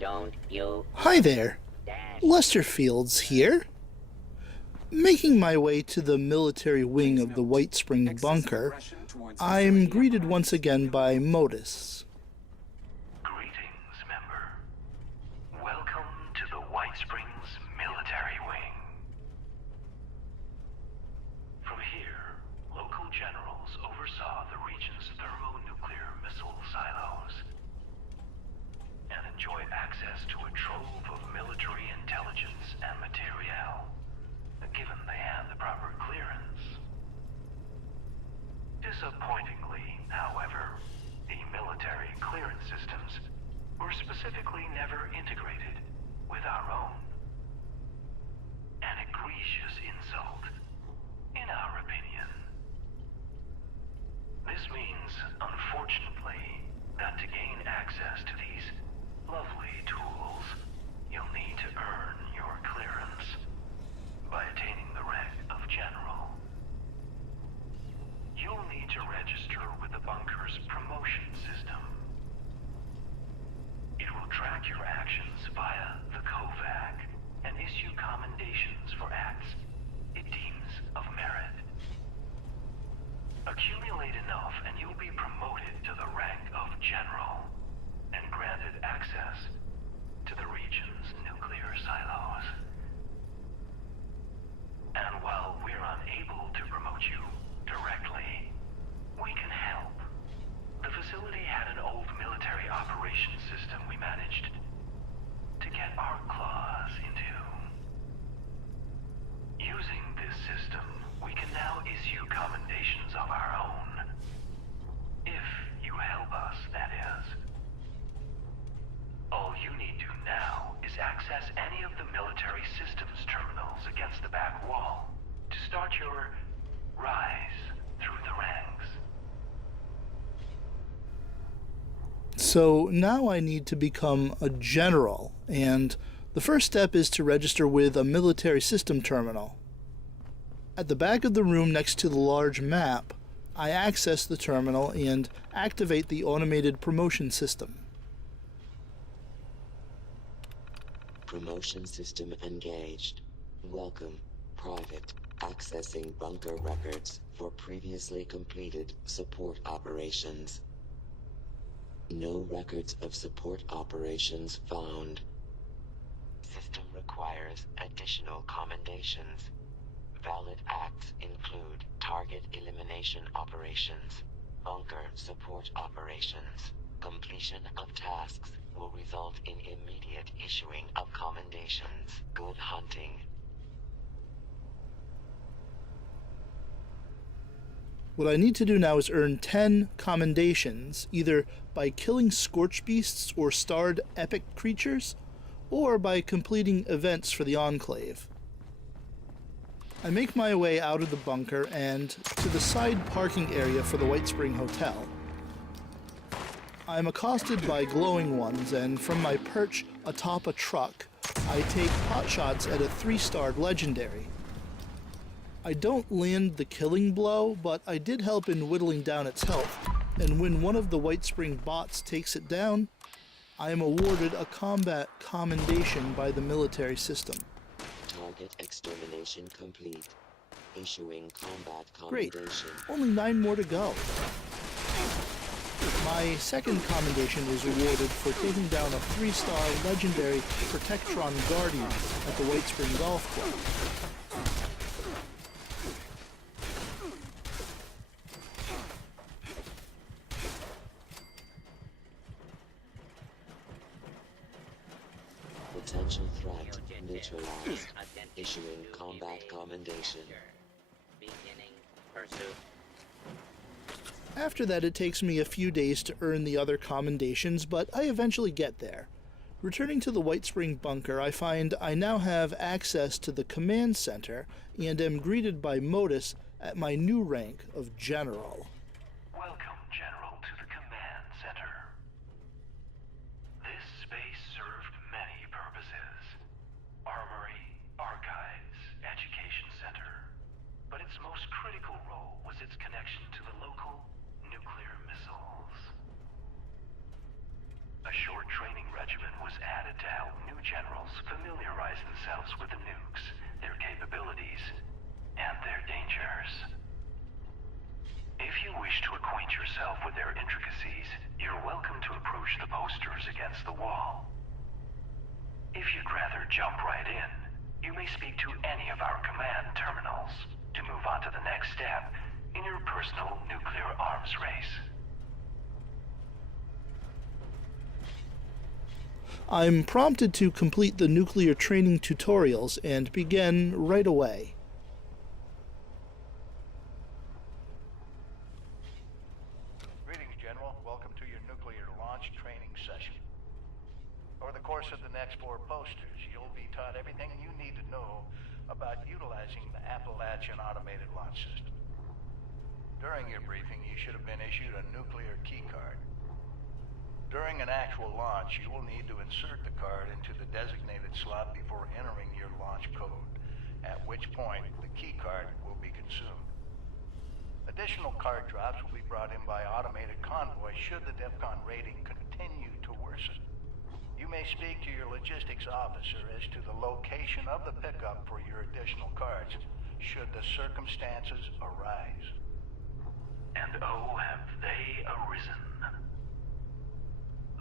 Don't you Hi there, dash. Lester Fields here. Making my way to the military wing of the White Spring bunker, I'm greeted once again by Modus. Greetings, member. Welcome to the White Springs Military Wing. From here, local generals oversaw the region's thermonuclear missile silos and enjoyed access to a trove of military intelligence and materiel, given they had the proper clearance. Disappointingly, however, the military clearance systems were specifically never integrated with our own. An egregious insult, in our opinion. This means, unfortunately, that to gain access to these lovely tools, you'll need to earn your clearance by attaining the rank of General. You'll need to register with the bunker's promotion system. It will track your actions via the KOVAC and issue commendations for acts it deems of merit. Accumulate enough and you'll be promoted to the rank of General and granted access to the region's nuclear silos. And while we're unable to promote you directly, we can help. The facility had an old military operations system we managed to get our claws into. Using this system, we can now issue commendations of our own. If you help us, that is. All you need to now is access any of the military systems terminals against the back wall to start your rise through the ranks. So now I need to become a general, and the first step is to register with a military system terminal. At the back of the room next to the large map, I access the terminal and activate the automated promotion system. Promotion system engaged. Welcome, Private. Accessing bunker records for previously completed support operations. No records of support operations found. System requires additional commendations. Valid acts include target elimination operations, bunker support operations. Completion of tasks will result in immediate issuing of commendations. Good hunting. What I need to do now is earn 10 commendations, either by killing scorch beasts or starred epic creatures, or by completing events for the Enclave. I make my way out of the bunker and to the side parking area for the White Spring Hotel. I'm accosted by glowing ones, and from my perch atop a truck, I take potshots at a 3-starred legendary. I don't land the killing blow, but I did help in whittling down its health, and when one of the White Spring bots takes it down, I am awarded a combat commendation by the military system. Target extermination complete. Issuing combat Great. commendation. Only 9 more to go. My second commendation was awarded for taking down a 3-star legendary Protectron Guardian at the White Spring Golf Club. Potential threat neutralized. Issuing combat commendation. Beginning pursuit. After that, it takes me a few days to earn the other commendations, but I eventually get there. Returning to the White Spring bunker, I find I now have access to the command center and am greeted by Modus at my new rank of General. Welcome, General, to the command center. This space served many purposes. Armory, archives, education center. But its most critical role was its connection to the local nuclear missiles. A short training regimen was added generals familiarize themselves with the nukes, their capabilities, and their dangers. If you wish to acquaint yourself with their intricacies, you're welcome to approach the posters against the wall. If you'd rather jump right in, you may speak to any of our command terminals to move on to the next step in your personal nuclear arms race. I'm prompted to complete the nuclear training tutorials and begin right away. Greetings, General. Welcome to your nuclear launch training session. Over the course of the next 4 posters, you'll be taught everything you need to know about utilizing the Appalachian Automated Launch System. During your briefing, you should have been issued a nuclear keycard. During an actual launch, you will need to insert the card into the designated slot before entering your launch code, at which point the keycard will be consumed. Additional card drops will be brought in by automated convoy should the DEFCON rating continue to worsen. You may speak to your logistics officer as to the location of the pickup for your additional cards, should the circumstances arise. And oh, have they arisen.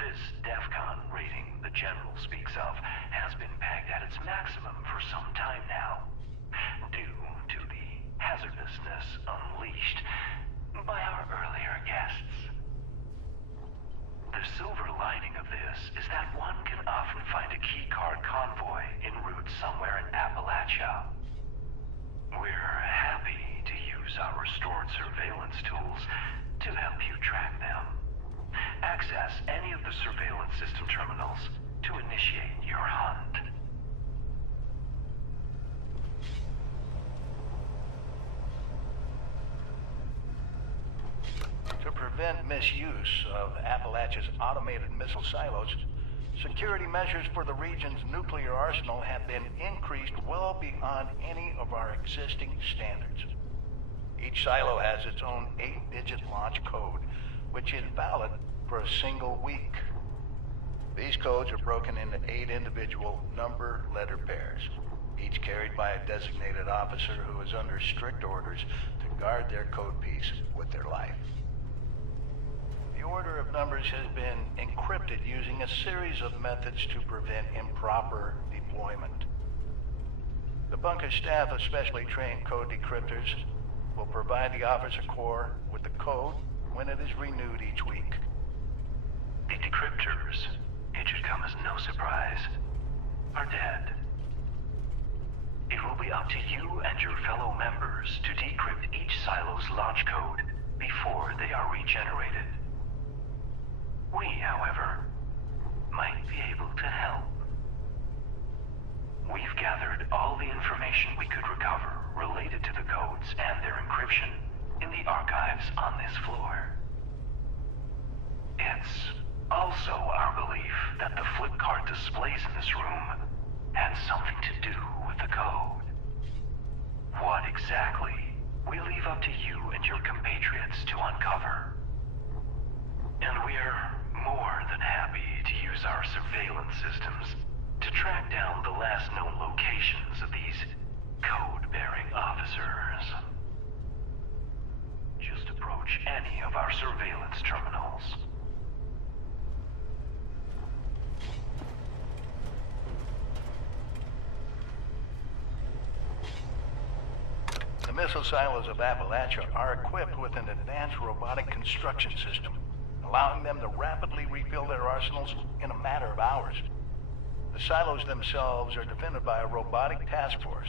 This DEFCON rating the General speaks of has been pegged at its maximum for some time now, due to the hazardousness unleashed by our earlier guests. The silver lining of this is that one can often find a keycard convoy en route somewhere in Appalachia. We're happy to use our restored surveillance tools to help you track them. Access any of the surveillance system terminals to initiate your hunt. To prevent misuse of Appalachia's automated missile silos, security measures for the region's nuclear arsenal have been increased well beyond any of our existing standards. Each silo has its own 8-digit launch code, which is valid for a single week. These codes are broken into 8 individual number-letter pairs, each carried by a designated officer who is under strict orders to guard their code piece with their life. The order of numbers has been encrypted using a series of methods to prevent improper deployment. The bunker staff of specially trained code decryptors will provide the officer corps with the code when it is renewed each week. The decryptors, it should come as no surprise, are dead. It will be up to you and your fellow members to decrypt each silo's launch code before they are regenerated. We, however, might be able to help. We've gathered all the information we could recover related to the codes and their encryption in the archives on this floor. It's also our belief that the flip card displays in this room had something to do with the code. What exactly, we'll leave up to you and your compatriots to uncover. And we're more than happy to use our surveillance systems to track down the last known locations of these code-bearing officers. Just approach any of our surveillance terminals. The missile silos of Appalachia are equipped with an advanced robotic construction system, allowing them to rapidly rebuild their arsenals in a matter of hours. The silos themselves are defended by a robotic task force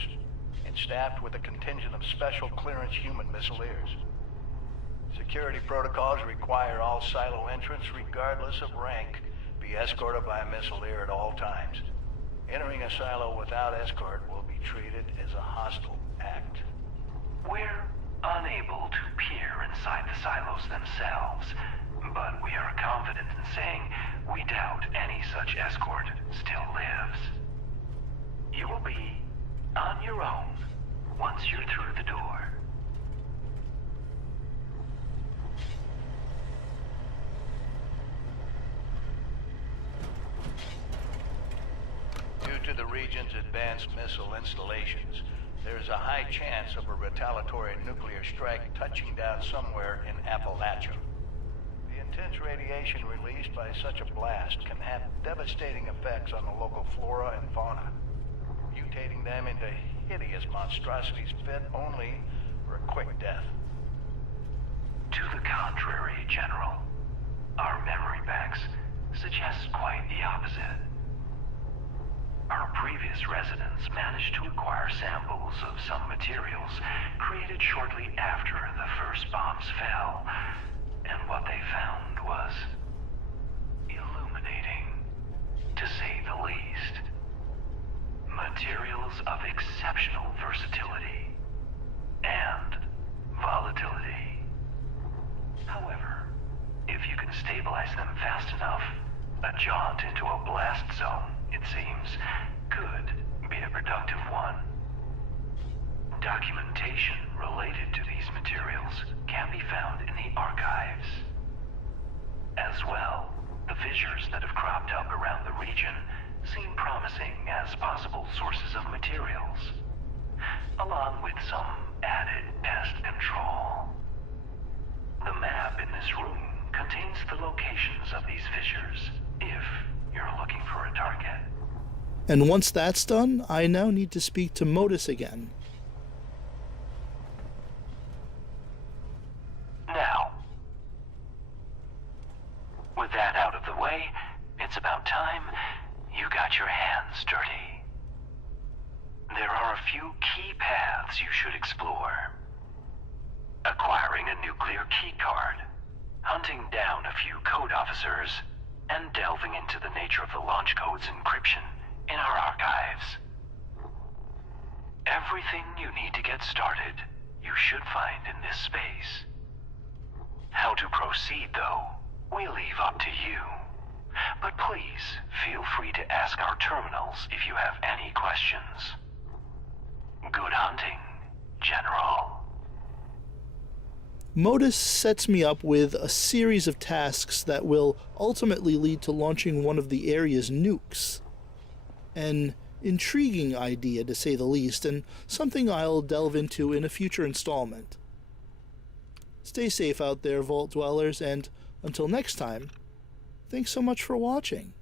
and staffed with a contingent of special clearance human missileers. Security protocols require all silo entrants, regardless of rank, be escorted by a missileer at all times. Entering a silo without escort will be treated as a hostile act. We're unable to peer inside the silos themselves, but we are confident in saying we doubt any such escort still lives. You will be on your own once you're through the door. to the region's advanced missile installations, there's a high chance of a retaliatory nuclear strike touching down somewhere in Appalachia. The intense radiation released by such a blast can have devastating effects on the local flora and fauna, mutating them into hideous monstrosities fit only for a quick death. To the contrary, General. Our memory banks suggest quite the opposite. Our previous residents managed to acquire samples of some materials created shortly after the first bombs fell, and what they found was illuminating, to say the least. Materials of exceptional versatility and volatility. However, if you can stabilize them fast enough, a jaunt into a blast zone, it seems, could be a productive one. Documentation related to these materials can be found in the archives. As well, the fissures that have cropped up around the region seem promising as possible sources of materials, along with some added pest control. The map in this room contains the locations of these fissures, if you're looking for a target. And once that's done, I now need to speak to Modus again. Now, with that out of the way, it's about time you got your hands dirty. There are a few key paths you should explore. Acquiring a nuclear keycard, hunting down a few code officers, and delving into the nature of the launch code's encryption in our archives. Everything you need to get started, you should find in this space. How to proceed, though, we leave up to you. But please, feel free to ask our terminals if you have any questions. Good hunting, General. Modus sets me up with a series of tasks that will ultimately lead to launching one of the area's nukes. An intriguing idea, to say the least, and something I'll delve into in a future installment. Stay safe out there, Vault Dwellers, and until next time, thanks so much for watching.